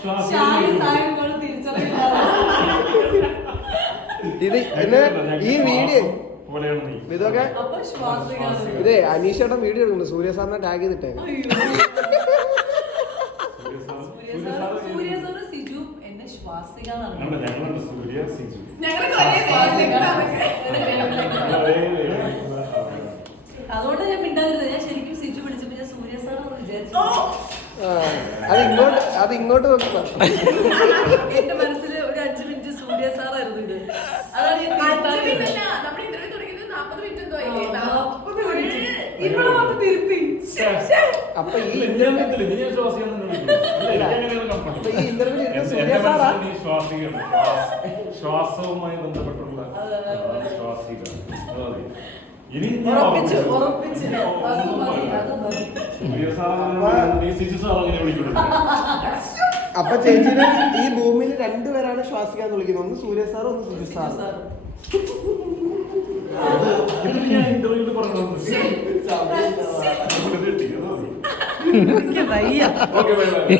ഇത് എന്നെ ഈ വീഡിയോ ഇതൊക്കെ ഇതേ അനീഷേട്ടൻ വീഡിയോ എടുക്കുന്നു സൂര്യ സാറിനെ ടാഗ് ചെയ്തിട്ടെ അതുകൊണ്ട് ഞാൻ മിണ്ടാകരുത് ഞാൻ ശരിക്കും സിജു വിളിച്ചപ്പോ ഞാൻ സൂര്യ സാറാന്ന് വിചാരിച്ചു അത് ഇങ്ങോട്ട് നോക്കി അപ്പൊ ഈ ശ്വാസവുമായി ബന്ധപ്പെട്ടുള്ള ശ്വാസികൾ ഇനി ഉറപ്പിച്ച് ഉറപ്പിച്ച് അപ്പൊ ചേച്ചി ഈ ഭൂമിയിൽ രണ്ടുപേരാണ് ശ്വാസിക്കാൻ വിളിക്കുന്നത് ഒന്ന് സൂര്യ സാർ ഒന്ന് സുജി സാർ